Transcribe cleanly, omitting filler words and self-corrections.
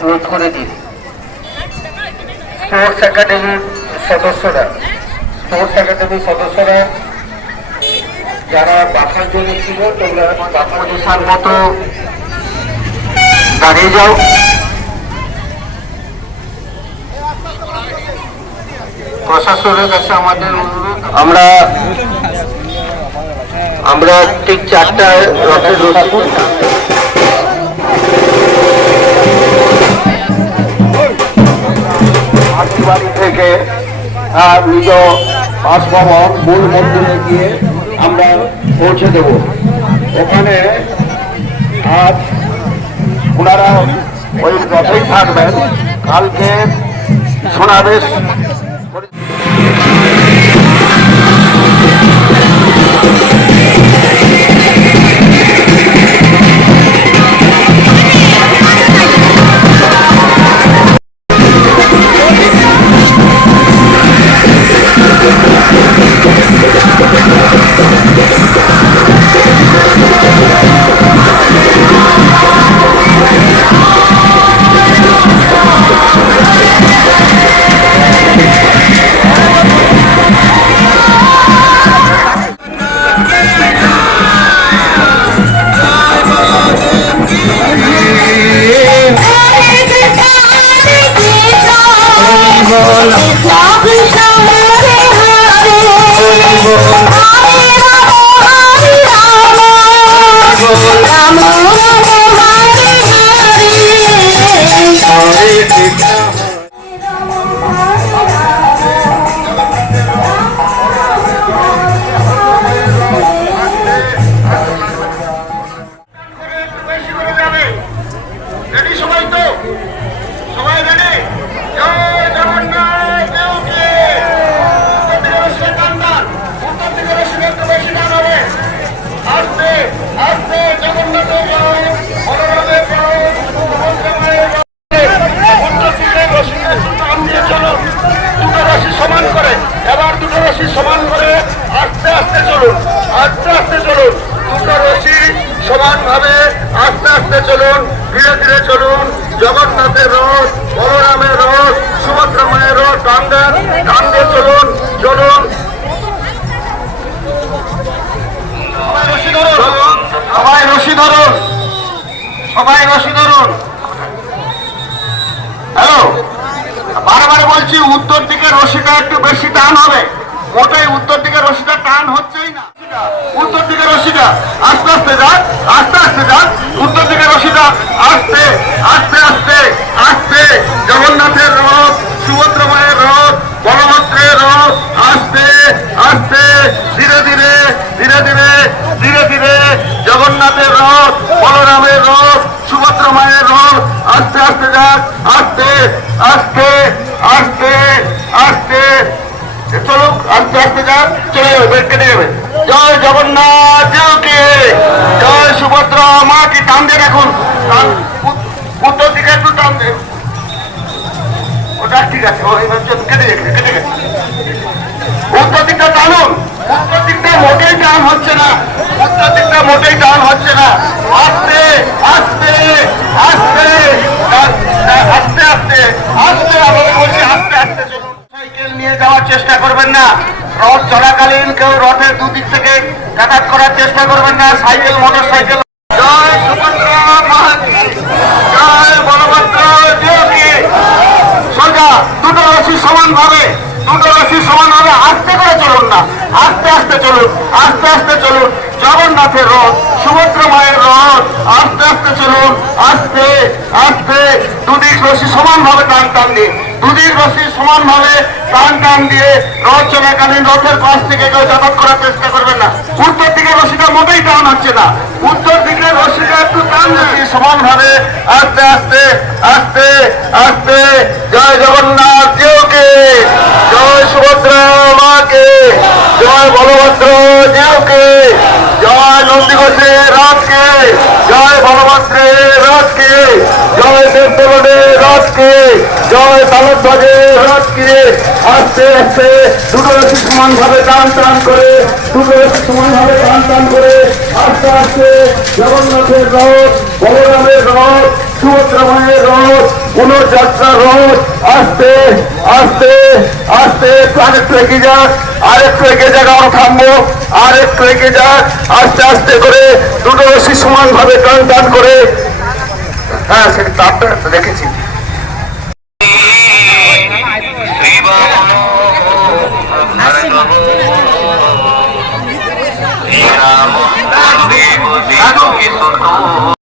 Close করে দিন। Sports একাডেমির সদস্যরা যারা বাসার জন্য ছিল তোমরা পজিশন মতো দাঁড়িয়ে যাও। প্রশাসনের কাছে আমাদের অনুরোধ, আমরা ঠিক 4টায় রথের বাড়ি থেকে নিজ বাসভবন মূল মন্দিরে গিয়ে আমরা পৌঁছে দেব। ওখানে আজ ওনারা ওই রথেই থাকবেন। কালকে সমাবেশ সমান করে আস্তে আস্তে চলুন, দুটো রশি সমানভাবে আস্তে আস্তে চলুন, ধীরে ধীরে চলুন। জগন্নাথের রথ, বলরামের রথ, সুভদ্রা মায়ের রথ টান দিয়ে চলুন। সবাই রশি ধরুন। হ্যালো, বারবার বলছি উত্তর দিকে রশিটা একটু বেশি টান হবে। মোটাই উত্তর দিকে রশিটা টান হচ্ছেই না। উত্তর দিকে রশিটা আস্তে আস্তে যান। উত্তর দিকে রশিটা আস্তে আস্তে। জগন্নাথের রথ, সুভদ্রা মায়ের রথ, বলভদ্রের রথ আস্তে আস্তে, ধীরে ধীরে। জগন্নাথের রথ, বলরামের রথ, সুভদ্রা মায়ের রথ আস্তে আস্তে যান। আস্তে চলুক, আস্তে যান, চলে যাবে, বেড কেটে যাবে। জয় জগন্নাথ দেবকে, জয় সুভদ্রা মা কি। টান দিয়ে রাখুন, উত্তর দিকে একটু টান দেন। ওটা ঠিক আছে, কেটে গেছে। উত্তর দিকটা টানুন। উত্তর দিকটা মোটেই টান হচ্ছে না। আস্তে আমাকে বলছি, আস্তে চলুন। সাইকেল নিয়ে যাওয়ার চেষ্টা করবেন না। রথ চলাকালীন কেউ রথের দুদিক থেকে যাতায়াত করার চেষ্টা করবেন না। Cycle, motorcycle. জয় সুভদ্রা মহারানী, জয় বলভদ্র দেবকে। সোজা দুটো রশি সমানভাবে আস্তে করে চলুন না, আস্তে চলুন। জগন্নাথের রথ, সুভদ্রা মায়ের রথ আস্তে চলুন, আস্তে। দুদিক রশি সমানভাবে টান দিয়ে রথ চলাকালীন রথের পাশ থেকে কেউ যাতায়াত করার চেষ্টা করবেন না। উত্তর দিকে রশিটা মোটেই টান হচ্ছে না। উত্তর দিকে রশিটা একটু টান দিয়ে সমানভাবে আস্তে। জয় জগন্নাথ দেবকে, জয় সুভদ্রা মাকে, জয় বলভদ্র দেবকে, জয় নন্দীঘোষের রথকে, জয় বলভদ্রের রথকে, জয় দেবদেবনের রথকে, জয় তালধ্বজের রথকে। আস্তে দুটো রশি সমানভাবে টান করে আস্তে জগন্নাথের রথ, বলরামের রথ, সুভদ্রা মায়ের রথ, পুনর্যাত্রা রোড আস্তে আস্তে আস্তে আরেকটু এগিয়ে যাক, আরেকটু এগিয়ে যাক, আমরা থামবো, আরেকটু এগিয়ে যাক, আস্তে আস্তে করে দুটো রশি সমান ভাবে টান টান করে। হ্যাঁ, সেটা তাপটা দেখেছি।